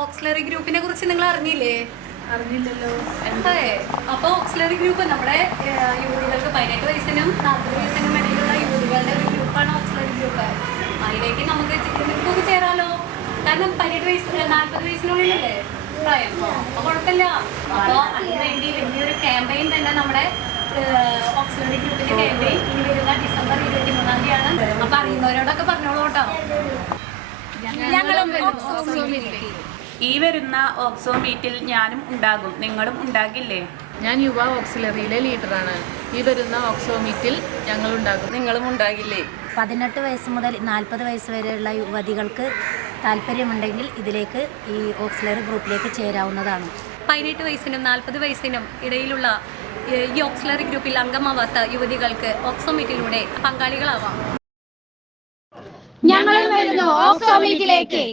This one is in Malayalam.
ഓക്സിലറി ഗ്രൂപ്പിനെ കുറിച്ച് നിങ്ങൾ അറിഞ്ഞില്ലേ? അറിഞ്ഞില്ലല്ലോ. അതെ അപ്പോൾ ഓക്സിലറി ഗ്രൂപ്പ് നമ്മുടെ യുവതികൾക്ക് പതിനെട്ട് വയസ്സിനും നാൽപ്പത് വയസ്സിനും ഇടയിലുള്ള യുവതികളുടെ ഒരു ഗ്രൂപ്പാണ് ഓക്സിലറി ഗ്രൂപ്പ്. അതിലേക്ക് നമുക്ക് ചിക്കൻ ഗ്രൂപ്പ് ചേരാലോ? കാരണം പതിനെട്ട് വയസ്സ് നാൽപ്പത് വയസ്സിനുള്ളിലല്ലേ പ്രായം? അപ്പൊ കുഴപ്പമില്ല. അപ്പൊ അതിനുവേണ്ടി വലിയൊരു ക്യാമ്പയിൻ തന്നെ നമ്മുടെ ഓക്സിലറി ഗ്രൂപ്പിന്റെ ക്യാമ്പയിൻ ഇനി വരുന്ന ഡിസംബർ ഇരുപത്തി മൂന്നാം തീയതിയാണ്. അപ്പൊ അറിയുന്നവരോടൊക്കെ പറഞ്ഞോളൂ കേട്ടോ. ഞങ്ങളും ഓക്സിലറി ഈ വരുന്ന ഓക്സോ മീറ്റിൽ ഞാനും ഉണ്ടാകും. നിങ്ങളും ഉണ്ടാകില്ലേ? ഞാൻ യുവ ഓക്സിലറിയിലെ ലീഡറാണ്. ഈ വരുന്ന ഓക്സോ മീറ്റിൽ ഞങ്ങൾ ഉണ്ടാകും. നിങ്ങളും ഉണ്ടാകില്ലേ? പതിനെട്ട് വയസ്സ് മുതൽ നാൽപ്പത് വയസ്സ് വരെയുള്ള യുവതികൾക്ക് താല്പര്യമുണ്ടെങ്കിൽ ഇതിലേക്ക് ഈ ഓക്സിലറി ഗ്രൂപ്പിലേക്ക് ചേരാവുന്നതാണ്. പതിനെട്ട് വയസ്സിനും നാൽപ്പത് വയസ്സിനും ഇടയിലുള്ള ഈ ഓക്സിലറി ഗ്രൂപ്പിൽ അംഗമാവാത്ത യുവതികൾക്ക് ഓക്സോമീറ്റിലൂടെ പങ്കാളികളാവാം. ഞങ്ങൾ വരുന്നു ഓക്സോമീറ്റിലേക്ക്